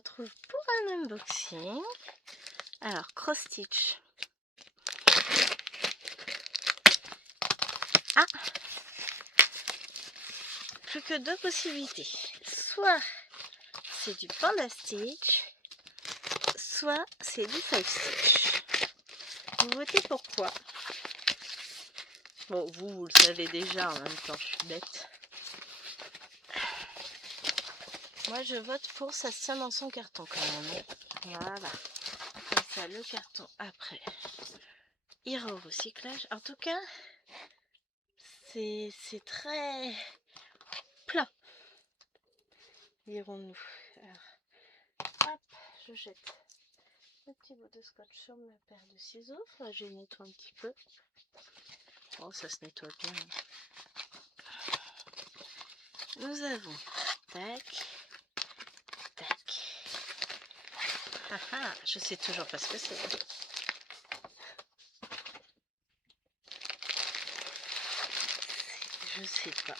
retrouve pour un unboxing. Alors, cross stitch. Ah, plus que deux possibilités. Soit c'est du panda stitch, soit c'est du five stitch. Vous votez pour quoi? Bon, vous le savez déjà, en même temps, je suis bête. Moi, je vote pour, ça se tient dans son carton quand même. Voilà. Comme ça, le carton après ira au recyclage. En tout cas, c'est très plein, dirons-nous. Hop, je jette le petit bout de scotch sur ma paire de ciseaux. Enfin, je nettoie un petit peu. Oh, ça se nettoie bien. Nous avons tac, tac. Ah ah, je sais toujours pas ce que c'est. Je sais pas.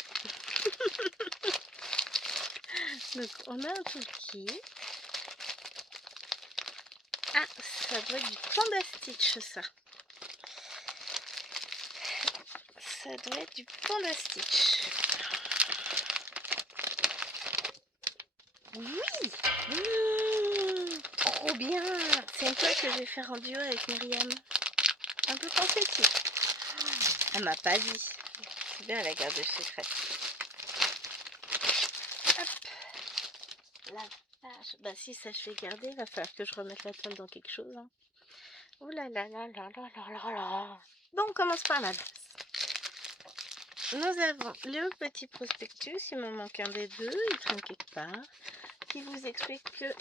Donc on a un toolkit. Ah, ça doit être du panda stitch, ça. Ça doit être du panda stitch. Oui, trop bien. C'est une toile que je vais faire en duo avec Myriam. Un peu confetti. Elle m'a pas dit. C'est bien, elle a gardé le secret. Hop. La vache. Bah si ça je vais garder, il va falloir que je remette la toile dans quelque chose. Hein. Ouh là là là là là là là là. Bon, on commence par la base. Nous avons le petit prospectus, il m'en manque un des deux, il traîne quelque part, qui vous explique que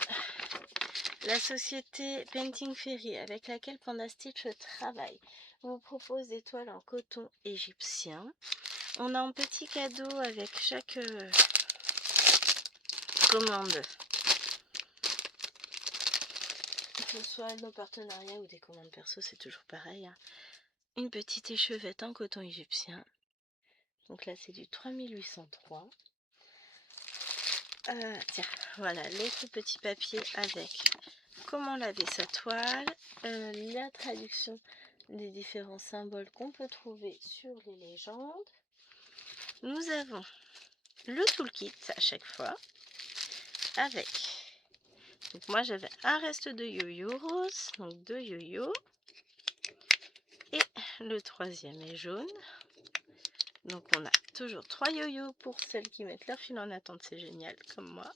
la société Painting Ferry avec laquelle Panda Stitch travaille vous propose des toiles en coton égyptien. On a un petit cadeau avec chaque commande, que ce soit nos partenariats ou des commandes perso, c'est toujours pareil. Hein. Une petite échevette en coton égyptien. Donc là c'est du 3803. Tiens, voilà l'autre petit papier avec comment laver sa toile, la traduction des différents symboles qu'on peut trouver sur les légendes. Nous avons le toolkit à chaque fois avec, donc moi j'avais un reste de yo-yo rose, donc 2 yo-yo, et le troisième est jaune. Donc on a toujours 3 yo-yo pour celles qui mettent leur fil en attente, c'est génial comme moi.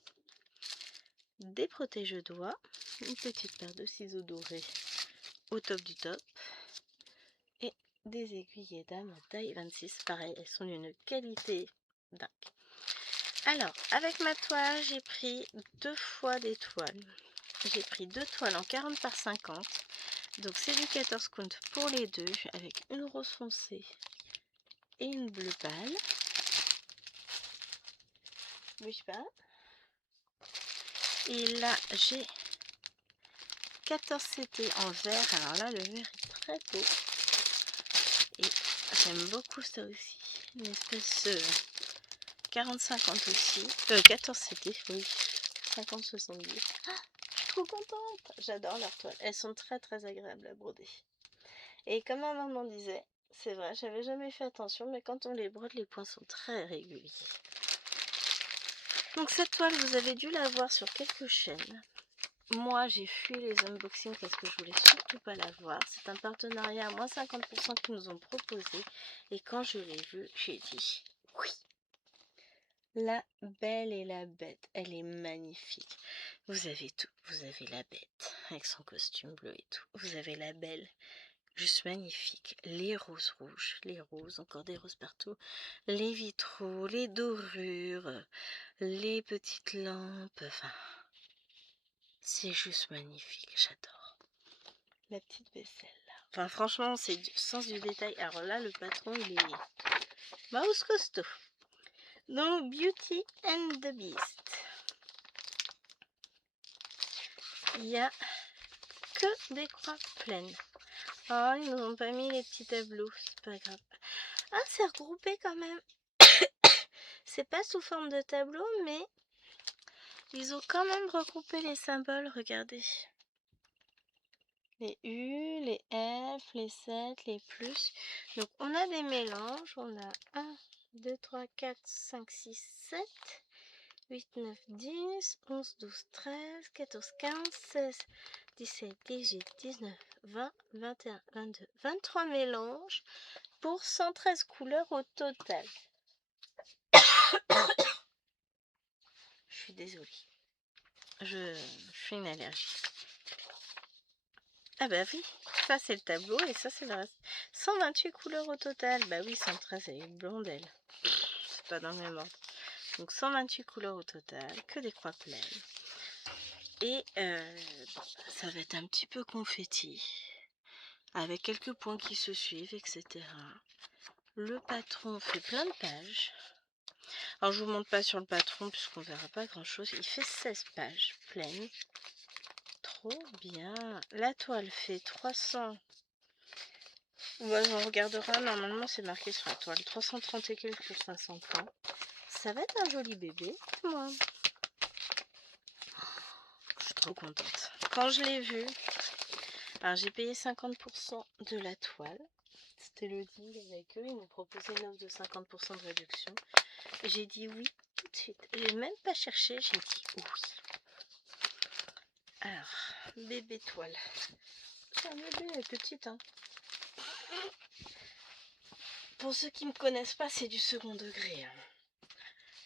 Des protège-doigts, une petite paire de ciseaux dorés au top du top et des aiguilles dames en taille 26. Pareil, elles sont d'une qualité dingue. Alors, avec ma toile, j'ai pris 2 fois des toiles. J'ai pris 2 toiles en 40 par 50. Donc c'est du 14 count pour les deux, avec une rose foncée et une bleue pâle. Bouge pas. Et là, j'ai 14 CT en vert. Alors là, le vert est très beau. Et j'aime beaucoup ça aussi. Une espèce 40-50 aussi. 14 CT, oui. 50-70. Ah, je suis trop contente. J'adore leurs toiles. Elles sont très très agréables à broder. Et comme ma maman disait, c'est vrai, j'avais jamais fait attention, mais quand on les brode, les points sont très réguliers. Donc cette toile, vous avez dû la voir sur quelques chaînes. Moi, j'ai fui les unboxings parce que je voulais surtout pas la voir. C'est un partenariat à moins 50% qu'ils nous ont proposé. Et quand je l'ai vue, j'ai dit oui. La belle et la bête, elle est magnifique. Vous avez tout. Vous avez la bête avec son costume bleu et tout. Vous avez la belle, juste magnifique. Les roses rouges, les roses, encore des roses partout. Les vitraux, les dorures, les petites lampes. Enfin, c'est juste magnifique. J'adore. La petite vaisselle là. Enfin, franchement, c'est du sens du détail. Alors là, le patron, il est mouse costaud. Donc, Beauty and the Beast. Il n'y a que des croix pleines. Oh, ils nous ont pas mis les petits tableaux. C'est pas grave. Ah, c'est regroupé quand même. C'est pas sous forme de tableau, mais Ils ont quand même regroupé les symboles, regardez. Les U, les F, les 7, les plus. Donc on a des mélanges, on a 1, 2, 3, 4, 5, 6, 7, 8, 9, 10, 11, 12, 13, 14, 15, 16, 17, 18, 19, 20, 21, 22, 23 mélanges pour 113 couleurs au total. Je suis désolée. Je fais une allergie. Ah bah oui, ça c'est le tableau et ça c'est le reste. 128 couleurs au total. Bah oui, 113 elle est blonde elle. C'est pas dans le même ordre. Donc 128 couleurs au total, que des croix pleines. Et ça va être un petit peu confetti. Avec quelques points qui se suivent, etc. Le patron fait plein de pages. Alors je vous montre pas sur le patron puisqu'on verra pas grand chose. Il fait 16 pages pleines. Trop bien. La toile fait 300. Bah, on regardera, normalement c'est marqué sur la toile. 330 et quelques pour 500 points. Ça va être un joli bébé. Moi, je suis trop contente. Quand je l'ai vu, alors j'ai payé 50% de la toile. C'était le deal avec eux. Ils m'ont proposé une offre de 50% de réduction. J'ai dit oui tout de suite. J'ai même pas cherché, j'ai dit oui. Alors, bébé toile. C'est un bébé, elle est petite, hein. Pour ceux qui ne me connaissent pas, c'est du second degré. Hein.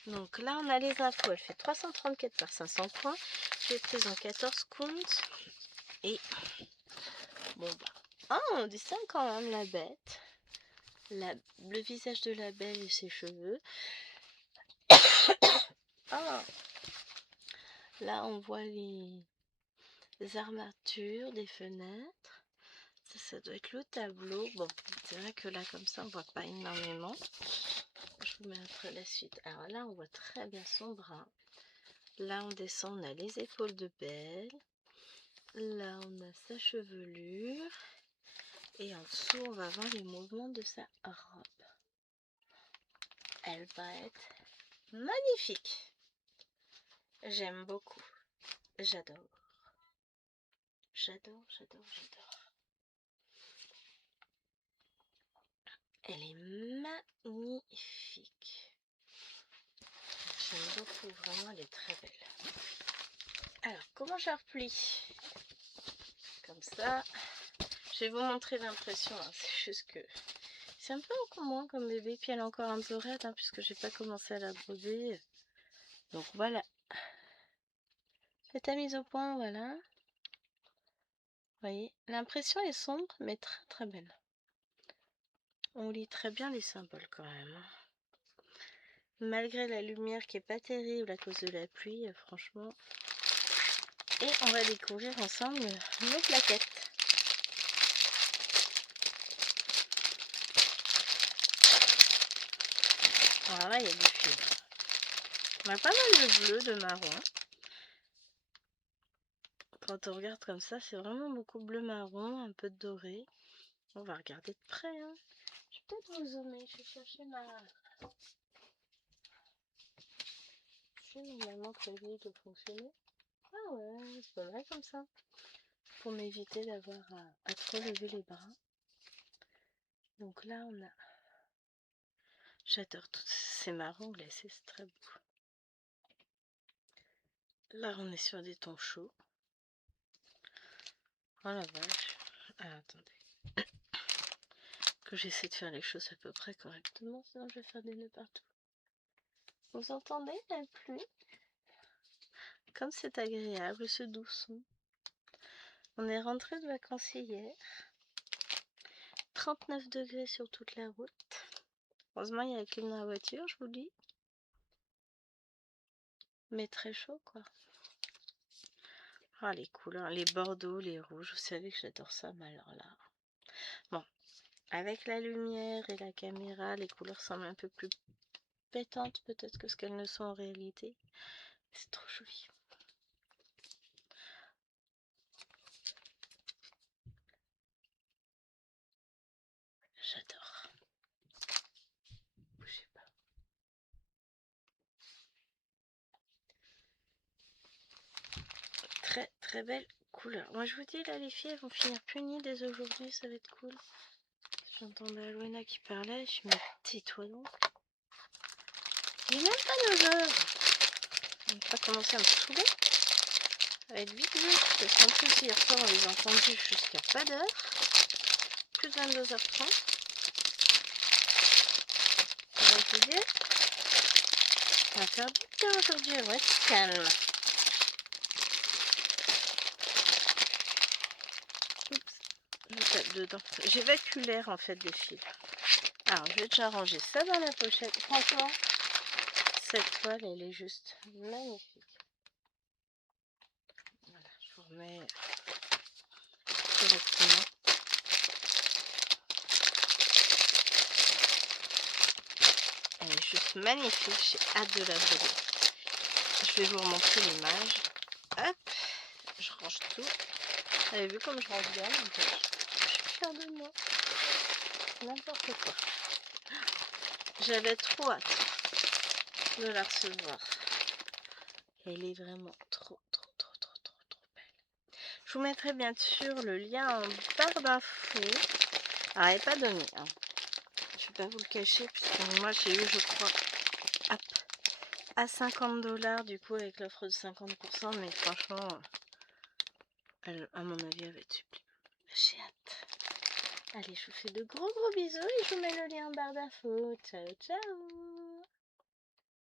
Donc là, on a les infos. Elle fait 334 par 500 points. J'ai pris en 14 comptes. Et bon, bah. Ah, on distingue quand même la bête. Le visage de la belle et ses cheveux. Ah, là, on voit les armatures des fenêtres. Ça doit être le tableau. Bon, c'est vrai que là, comme ça, on voit pas énormément. Je vous mettrai la suite. Alors là, on voit très bien son bras. Là, on descend, on a les épaules de Belle. Là, on a sa chevelure. Et en dessous, on va voir les mouvements de sa robe. Elle va être magnifique. J'aime beaucoup. J'adore. J'adore, j'adore, j'adore. Elle est magnifique. J'aime beaucoup, vraiment, elle est très belle. Alors, comment je replie? Comme ça. Je vais vous montrer l'impression, hein. C'est juste que c'est un peu encombrant comme bébé, puis elle est encore un peu raide, hein, puisque j'ai pas commencé à la broder. Donc voilà. Faites la mise au point, voilà. Vous voyez, l'impression est sombre, mais très très belle. On lit très bien les symboles quand même. Hein. Malgré la lumière qui est pas terrible à cause de la pluie, franchement. Et on va découvrir ensemble nos plaquettes. Alors là, il y a du fil. On a pas mal de bleu, de marron. Quand on regarde comme ça, c'est vraiment beaucoup bleu marron, un peu de doré. On va regarder de près. Hein. Je vais peut-être vous zoomer. Je vais chercher ma... Je sais normalement que la vie doit fonctionner. Ah ouais, c'est pas mal comme ça. Pour m'éviter d'avoir à trop lever les bras. Donc là, on a... J'adore tous ces marrons glacés, c'est très beau. Là, on est sur des tons chauds. Oh la vache. Ah, attendez. Que j'essaie de faire les choses à peu près correctement, sinon je vais faire des nœuds partout. Vous entendez la pluie? Comme c'est agréable ce doux son. On est rentré de vacances hier. 39 degrés sur toute la route. Heureusement, il y a la clim dans la voiture, je vous dis. Mais très chaud, quoi. Ah, les couleurs, les bordeaux, les rouges. Vous savez que j'adore ça, mais alors là... Bon, avec la lumière et la caméra, les couleurs semblent un peu plus pétantes peut-être que ce qu'elles ne sont en réalité. C'est trop joli. J'adore. Bougez pas. très belle couleur. Moi je vous dis là les filles elles vont finir punies dès aujourd'hui, ça va être cool. J'entendais Alwena qui parlait, je me dis tais-toi donc. Il n'est même pas 9 heures. On va pas commencer à me saouler. Ça va être vite vite, parce qu'en plus hier soir on les a entendus jusqu'à pas d'heure. Plus de 22h30. On va vous dire. On va faire du bien aujourd'hui, on va être calme. Oups, je tape dedans. J'évacue l'air en fait des fils. Alors je vais déjà ranger ça dans la pochette. Franchement, cette toile elle est juste magnifique. Voilà, je vous remets correctement. Elle est juste magnifique, j'ai hâte de la voler. Je vais vous remontrer l'image. Hop, je range tout. Vous avez vu comme je range bien, donc je suis fière de moi. N'importe quoi. J'avais trop hâte de la recevoir. Elle est vraiment trop belle. Je vous mettrai bien sûr le lien en barre d'infos. Alors, elle n'est pas donnée. Hein. Je ne vais pas vous le cacher, puisque moi j'ai eu, je crois, à 50$ du coup avec l'offre de 50%. Mais franchement, elle, à mon avis, elle va être sublime. J'ai hâte. Allez, je vous fais de gros bisous et je vous mets le lien en barre d'infos. Ciao, ciao!